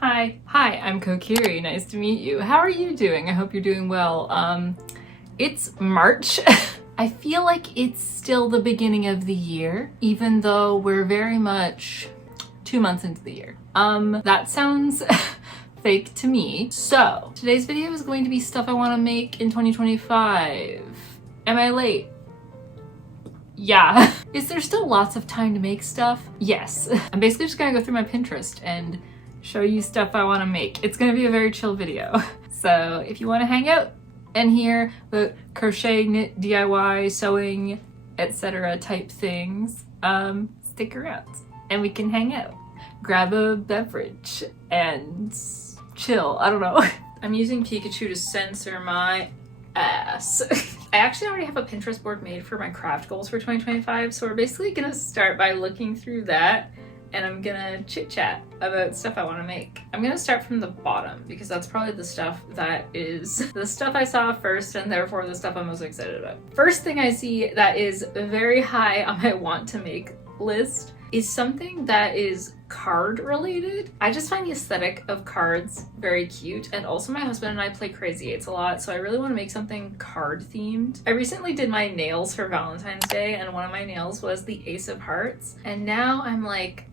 Hi, I'm Kokiri. Nice to meet you. How are you doing? I hope you're doing well. It's March. I feel like it's still the beginning of the year, even though we're very much 2 months into the year. That sounds fake to me. So today's video is going to be stuff I want to make in 2025. Am I late? Yeah. Is there still lots of time to make stuff? Yes. I'm basically just gonna go through my Pinterest and show you stuff I want to make. It's gonna be a very chill video. So if you want to hang out and hear about crochet, knit, DIY, sewing, etc. type things, stick around and we can hang out. Grab a beverage and chill. I don't know. I'm using Pikachu to censor my ass. I actually already have a Pinterest board made for my craft goals for 2025, so we're basically gonna start by looking through that and I'm gonna chit chat about stuff I want to make. I'm gonna start from the bottom because that's probably the stuff that is the stuff I saw first and therefore the stuff I'm most excited about. First thing I see that is very high on my want to make list is something that is card related. I just find the aesthetic of cards very cute, and also my husband and I play Crazy Eights a lot, so I really want to make something card themed. I recently did my nails for Valentine's Day and one of my nails was the Ace of Hearts, and now I'm like,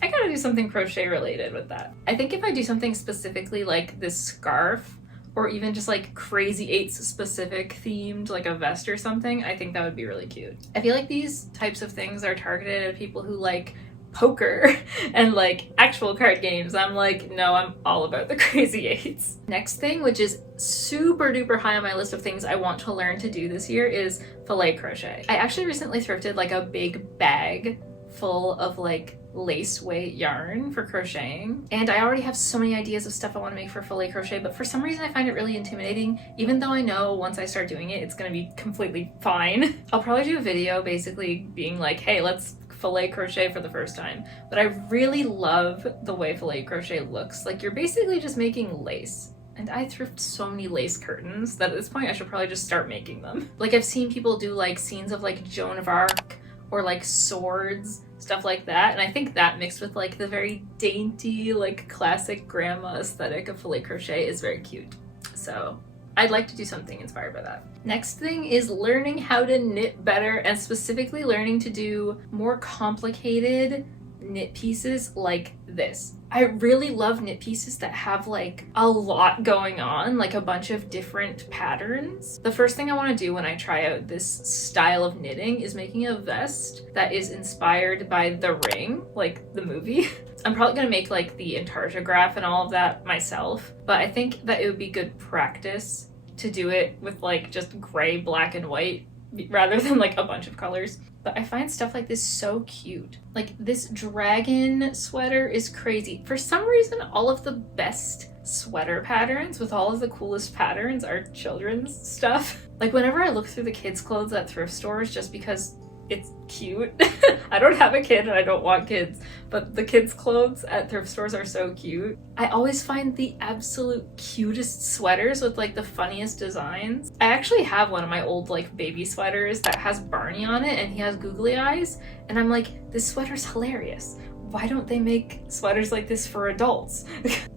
I gotta do something crochet related with that. I think if I do something specifically like this scarf, or even just like Crazy Eights specific themed, like a vest or something, I think that would be really cute. I feel like these types of things are targeted at people who like poker and like actual card games. I'm like, no, I'm all about the Crazy Eights. Next thing, which is super duper high on my list of things I want to learn to do this year, is filet crochet. I actually recently thrifted like a big bag full of like lace weight yarn for crocheting, and I already have so many ideas of stuff I want to make for filet crochet, but for some reason I find it really intimidating, even though I know once I start doing it it's gonna be completely fine. I'll probably do a video basically being like, hey, let's filet crochet for the first time, but I really love the way filet crochet looks. Like you're basically just making lace. And I thrift so many lace curtains that at this point I should probably just start making them. Like I've seen people do like scenes of like Joan of Arc or like swords, stuff like that, and I think that mixed with like the very dainty like classic grandma aesthetic of filet crochet is very cute. So I'd like to do something inspired by that. Next thing is learning how to knit better, and specifically learning to do more complicated knit pieces like this. I really love knit pieces that have like a lot going on, like a bunch of different patterns. The first thing I want to do when I try out this style of knitting is making a vest that is inspired by The Ring, like the movie. I'm probably gonna make like the intarsiograph and all of that myself, but I think that it would be good practice to do it with like just gray, black, and white rather than like a bunch of colors. But I find stuff like this so cute. Like this dragon sweater is crazy. For some reason, all of the best sweater patterns with all of the coolest patterns are children's stuff. Like whenever I look through the kids' clothes at thrift stores, just because it's cute. I don't have a kid and I don't want kids, but the kids' clothes at thrift stores are so cute. I always find the absolute cutest sweaters with like the funniest designs. I actually have one of my old like baby sweaters that has Barney on it and he has googly eyes, and I'm like, this sweater's hilarious. Why don't they make sweaters like this for adults?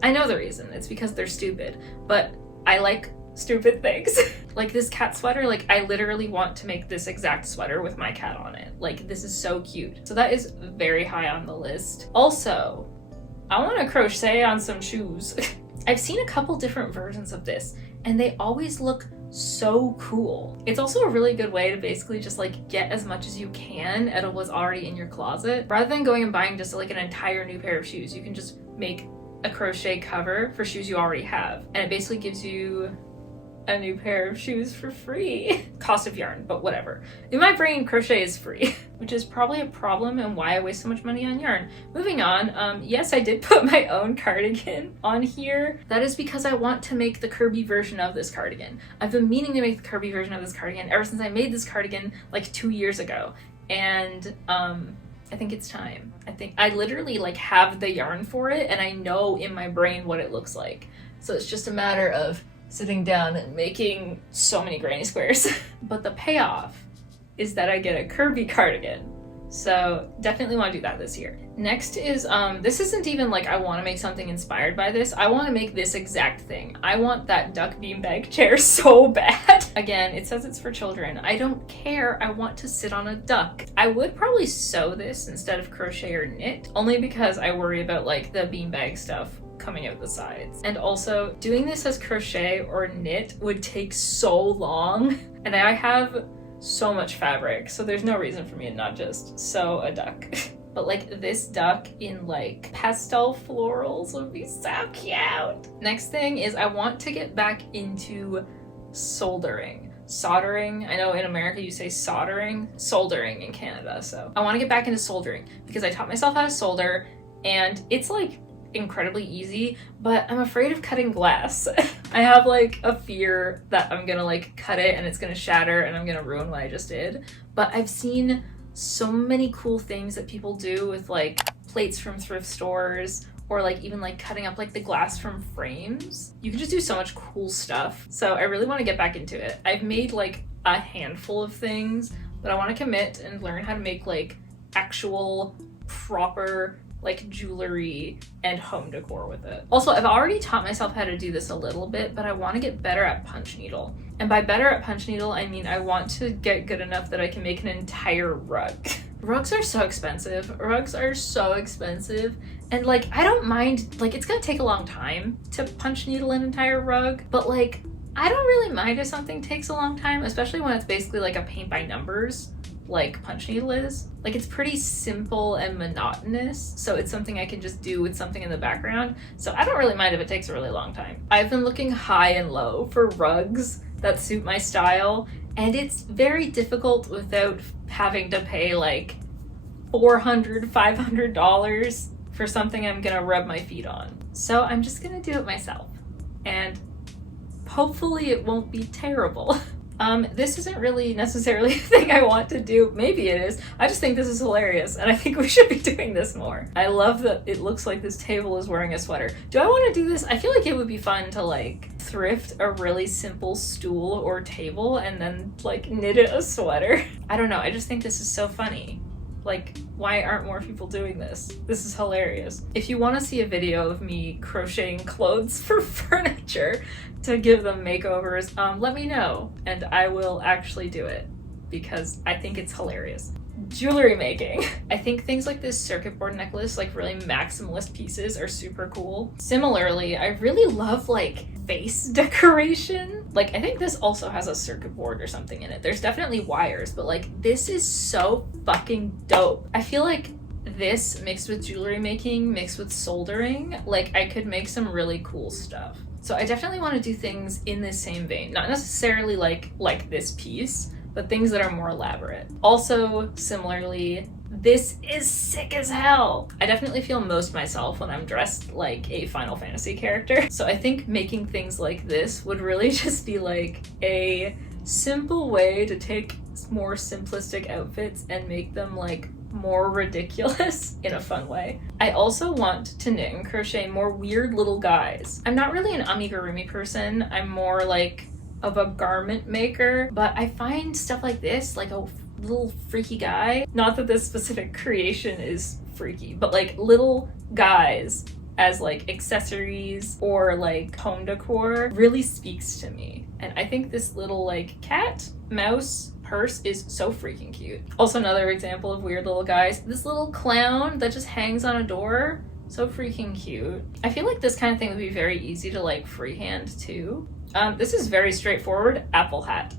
I know the reason. It's because they're stupid, but I like stupid things. Like this cat sweater, like I literally want to make this exact sweater with my cat on it. Like this is so cute. So that is very high on the list. Also, I want to crochet on some shoes. I've seen a couple different versions of this and they always look so cool. It's also a really good way to basically just like get as much as you can out of what's already in your closet. Rather than going and buying just like an entire new pair of shoes, you can just make a crochet cover for shoes you already have, and it basically gives you a new pair of shoes for free. Cost of yarn, but whatever. In my brain, crochet is free, which is probably a problem and why I waste so much money on yarn. Moving on, yes, I did put my own cardigan on here. That is because I want to make the Kirby version of this cardigan. I've been meaning to make the Kirby version of this cardigan ever since I made this cardigan like 2 years ago, and I think it's time. I think I literally like have the yarn for it and I know in my brain what it looks like. So it's just a matter of sitting down and making so many granny squares. But the payoff is that I get a Kirby cardigan So definitely want to do that this year. Next is, this isn't even like I want to make something inspired by this. I want to make this exact thing. I want that duck beanbag chair so bad. Again, it says it's for children. I don't care. I want to sit on a duck. I would probably sew this instead of crochet or knit, only because I worry about like the beanbag stuff coming out the sides. And also, doing this as crochet or knit would take so long, and I have so much fabric, so there's no reason for me to not just sew a duck. But like this duck in like pastel florals would be so cute. Next thing is I want to get back into soldering. Soldering, I know in America you say soldering, soldering in Canada. So I want to get back into soldering because I taught myself how to solder, and it's like incredibly easy, but I'm afraid of cutting glass. I have like a fear that I'm gonna like cut it and it's gonna shatter and I'm gonna ruin what I just did. But I've seen so many cool things that people do with like plates from thrift stores, or like even like cutting up like the glass from frames. You can just do so much cool stuff. So I really want to get back into it. I've made like a handful of things, but I want to commit and learn how to make like actual proper like jewelry and home decor with it. Also, I've already taught myself how to do this a little bit, but I want to get better at punch needle. And by better at punch needle, I mean I want to get good enough that I can make an entire rug. Rugs are so expensive. Rugs are so expensive. And like, I don't mind, like it's gonna take a long time to punch needle an entire rug, but like, I don't really mind if something takes a long time, especially when it's basically like a paint by numbers like punch needle is. Like it's pretty simple and monotonous, so it's something I can just do with something in the background. So I don't really mind if it takes a really long time. I've been looking high and low for rugs that suit my style, and it's very difficult without having to pay like $400, $500 for something I'm gonna rub my feet on. So I'm just gonna do it myself, and hopefully it won't be terrible. This isn't really necessarily a thing I want to do. Maybe it is. I just think this is hilarious, and I think we should be doing this more. I love that it looks like this table is wearing a sweater. Do I want to do this? I feel like it would be fun to like thrift a really simple stool or table and then like knit it a sweater. I don't know. I just think this is so funny. Like, why aren't more people doing this? This is hilarious. If you want to see a video of me crocheting clothes for furniture to give them makeovers, let me know and I will actually do it because I think it's hilarious. Jewelry making. I think things like this circuit board necklace, like really maximalist pieces, are super cool. Similarly, I really love like face decoration. Like I think this also has a circuit board or something in it. There's definitely wires, but like this is so fucking dope. I feel like this mixed with jewelry making, mixed with soldering, like I could make some really cool stuff. So I definitely want to do things in this same vein, not necessarily like this piece, but things that are more elaborate. Also, similarly, this is sick as hell. I definitely feel most myself when I'm dressed like a Final Fantasy character. So I think making things like this would really just be like a simple way to take more simplistic outfits and make them like more ridiculous in a fun way. I also want to knit and crochet more weird little guys. I'm not really an amigurumi person. I'm more like of a garment maker, but I find stuff like this, like a little freaky guy, not that this specific creation is freaky, but like little guys as like accessories or like home decor really speaks to me. And I think this little like cat, mouse, purse is so freaking cute. Also another example of weird little guys, this little clown that just hangs on a door, so freaking cute. I feel like this kind of thing would be very easy to like freehand too. This is very straightforward. Apple hat.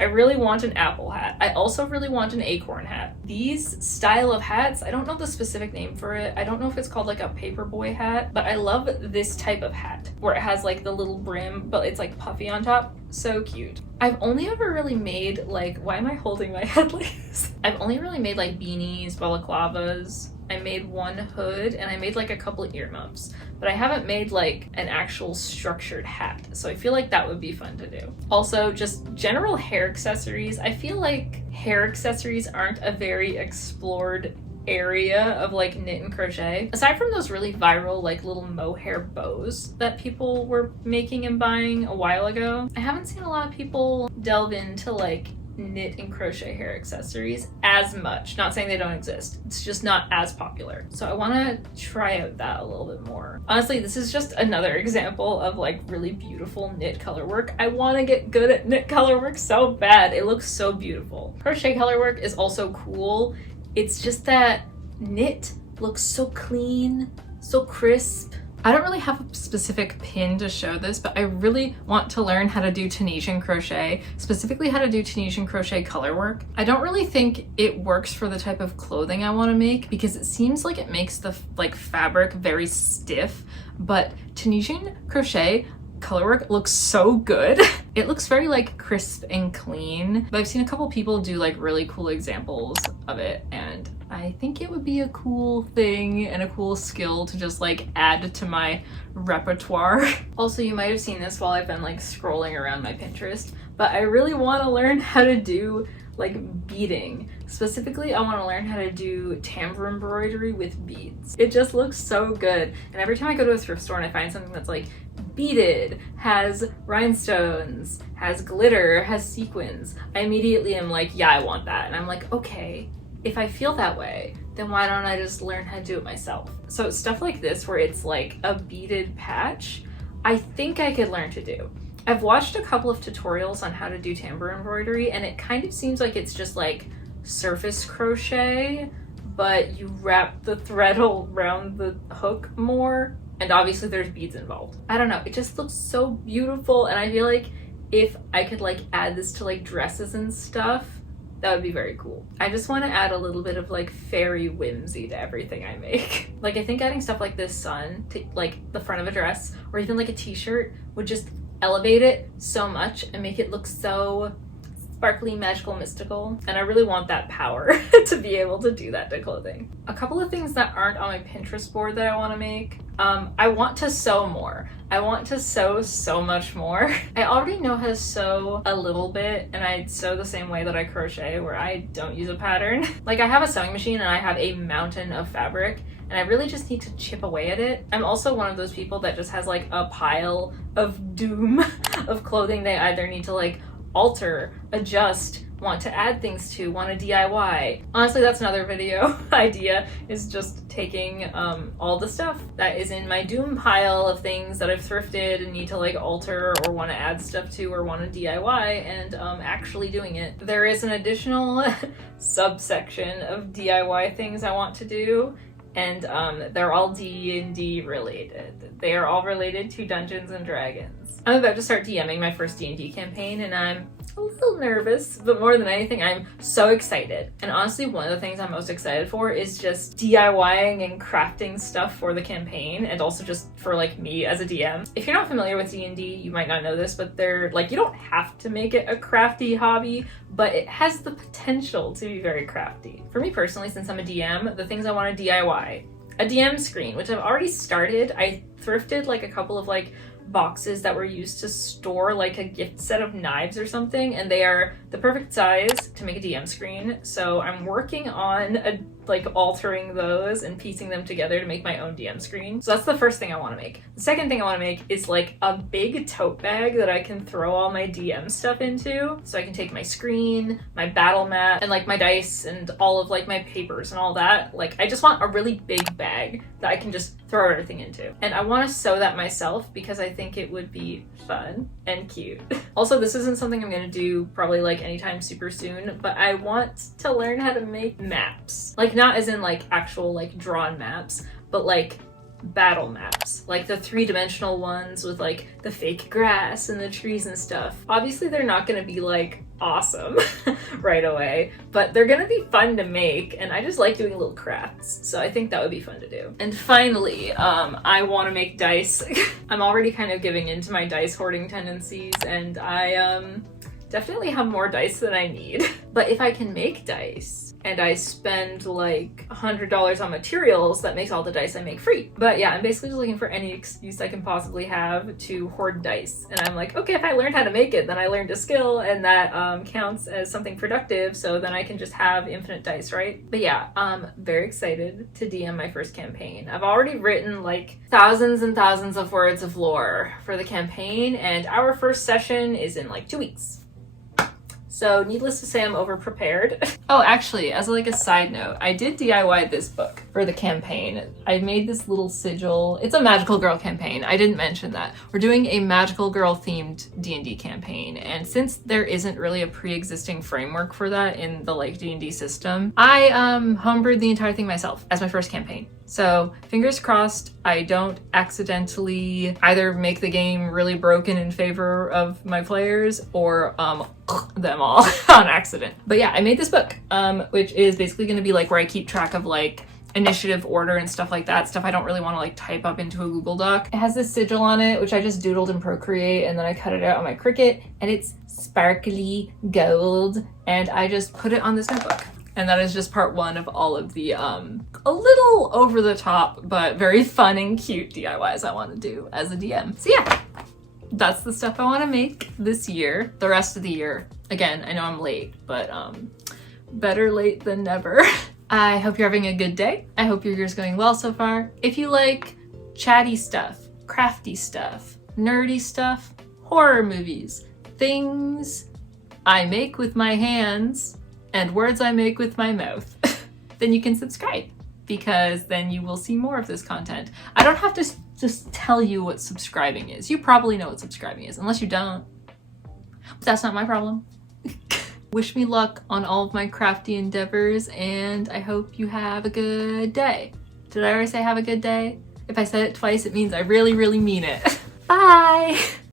I really want an apple hat. I also really want an acorn hat. These style of hats, I don't know the specific name for it. I don't know if it's called like a paperboy hat, but I love this type of hat where it has like the little brim, but it's like puffy on top. So cute. I've only ever really made like, why am I holding my head like this? I've only really made like beanies, balaclavas. I made one hood and I made like a couple of earmuffs, but I haven't made like an actual structured hat. So I feel like that would be fun to do. Also, just general hair accessories. I feel like hair accessories aren't a very explored area of like knit and crochet. Aside from those really viral like little mohair bows that people were making and buying a while ago, I haven't seen a lot of people delve into like knit and crochet hair accessories as much. Not saying they don't exist, it's just not as popular. So I want to try out that a little bit more. Honestly, this is just another example of like really beautiful knit color work. I want to get good at knit color work so bad. It looks so beautiful. Crochet color work is also cool. It's just that knit looks so clean, so crisp. I don't really have a specific pin to show this, but I really want to learn how to do Tunisian crochet, specifically how to do Tunisian crochet color work. I don't really think it works for the type of clothing I want to make because it seems like it makes the fabric very stiff, but Tunisian crochet color work looks so good. It looks very like crisp and clean, but I've seen a couple people do like really cool examples of it, and I think it would be a cool thing and a cool skill to just like add to my repertoire. Also, you might have seen this while I've been like scrolling around my Pinterest, but I really want to learn how to do like beading. Specifically, I want to learn how to do tambour embroidery with beads. It just looks so good. And every time I go to a thrift store and I find something that's like beaded, has rhinestones, has glitter, has sequins, I immediately am like, yeah, I want that. And I'm like, okay, if I feel that way, then why don't I just learn how to do it myself? So stuff like this where it's like a beaded patch, I think I could learn to do. I've watched a couple of tutorials on how to do tambour embroidery, and it kind of seems like it's just like surface crochet, but you wrap the thread around the hook more, and obviously there's beads involved. I don't know, it just looks so beautiful, and I feel like if I could like add this to like dresses and stuff, that would be very cool. I just want to add a little bit of like fairy whimsy to everything I make. Like I think adding stuff like this sun to like the front of a dress or even like a t-shirt would just elevate it so much and make it look so sparkly, magical, mystical. And I really want that power to be able to do that to clothing. A couple of things that aren't on my Pinterest board that I want to make. I want to sew more. I want to sew so much more. I already know how to sew a little bit, and I sew the same way that I crochet, where I don't use a pattern. Like I have a sewing machine and I have a mountain of fabric, and I really just need to chip away at it. I'm also one of those people that just has like a pile of doom of clothing they either need to like alter, adjust, want to add things to, want to DIY. Honestly, that's another video idea, is just taking all the stuff that is in my doom pile of things that I've thrifted and need to like alter or want to add stuff to or want to DIY, and actually doing it. There is an additional subsection of DIY things I want to do, and they're all D&D related. They are all related to Dungeons and Dragons. I'm about to start DMing my first D&D campaign, and I'm a little nervous, but more than anything, I'm so excited. And honestly, one of the things I'm most excited for is just DIYing and crafting stuff for the campaign, and also just for like me as a DM. If you're not familiar with D&D, you might not know this, but they're like, you don't have to make it a crafty hobby, but it has the potential to be very crafty. For me personally, since I'm a DM, the things I want to DIY: a DM screen, which I've already started. I thrifted like a couple of like boxes that were used to store like a gift set of knives or something, and they are the perfect size to make a DM screen. So I'm working on like altering those and piecing them together to make my own DM screen. So that's the first thing I want to make. The second thing I want to make is like a big tote bag that I can throw all my DM stuff into, so I can take my screen, my battle mat, and like my dice and all of like my papers and all that. Like I just want a really big bag that I can just throw everything into. And I want to sew that myself because I think it would be fun and cute. Also, this isn't something I'm going to do probably like anytime super soon, but I want to learn how to make maps. Like not as in like actual like drawn maps, but like battle maps, like the 3-dimensional ones with like the fake grass and the trees and stuff. Obviously they're not going to be like awesome right away, but they're gonna be fun to make, and I just like doing little crafts, so I think that would be fun to do. And finally, I want to make dice. I'm already kind of giving into my dice hoarding tendencies, and I definitely have more dice than I need. But if I can make dice and I spend like $100 on materials, that makes all the dice I make free. But yeah, I'm basically just looking for any excuse I can possibly have to hoard dice. And I'm like, okay, if I learned how to make it, then I learned a skill, and that counts as something productive, so then I can just have infinite dice, right? But yeah, I'm very excited to DM my first campaign. I've already written like thousands and thousands of words of lore for the campaign, and our first session is in like 2 weeks. So needless to say, I'm over prepared. Oh, actually, as like a side note, I did DIY this book for the campaign. I made this little sigil. It's a magical girl campaign. I didn't mention that. We're doing a magical girl themed D&D campaign. And since there isn't really a pre-existing framework for that in the like D&D system, I homebrewed the entire thing myself as my first campaign. So fingers crossed I don't accidentally either make the game really broken in favor of my players or them all on accident. But yeah, I made this book, which is basically going to be like where I keep track of like initiative order and stuff like that, stuff I don't really want to like type up into a Google Doc. It has this sigil on it, which I just doodled in Procreate, and then I cut it out on my Cricut, and it's sparkly gold, and I just put it on this notebook. And that is just part one of all of the a little over the top but very fun and cute DIYs I want to do as a DM. So yeah, that's the stuff I want to make this year. The rest of the year, again, I know I'm late, but better late than never. I hope you're having a good day. I hope your year's going well so far. If you like chatty stuff, crafty stuff, nerdy stuff, horror movies, things I make with my hands, and words I make with my mouth, then you can subscribe, because then you will see more of this content. I don't have to just tell you what subscribing is. You probably know what subscribing is, unless you don't. But that's not my problem. Wish me luck on all of my crafty endeavors, and I hope you have a good day. Did I already say have a good day? If I said it twice, it means I really, really mean it. Bye!